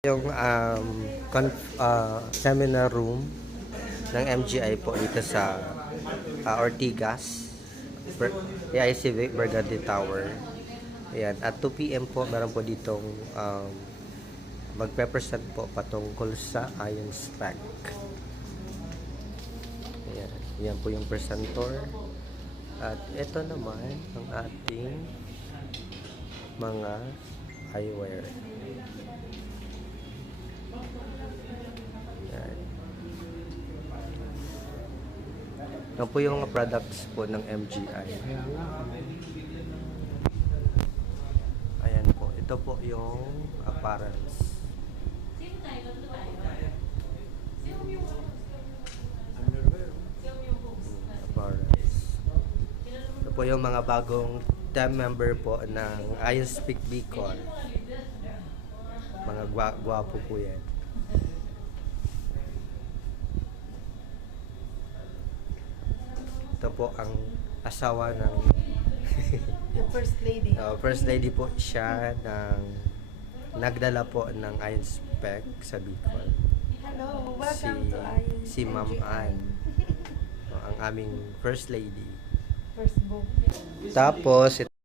Yung seminar room ng MGI po dito sa Ortigas, AIC Burgundy Tower. Ayan, at 2 p.m. po meron po ditong magpe-present po patungkol sa iron spec. Ayan, yan po yung presenter. At ito naman ang ating mga eyewear. Ayan. Yan po yung mga products po ng MGI. Ayan po, ito po yung apparels. Apparels. Ito po yung mga bagong team member po ng I Speak Bicol. Mga gwapo po yan. Ito po ang asawa ng The first lady. first lady po siya ng nagdala po ng Iron Spec sa Bicol. Hello, welcome to Iron Si Ma'am MGI. Ann, ang aming first lady. First book. Tapos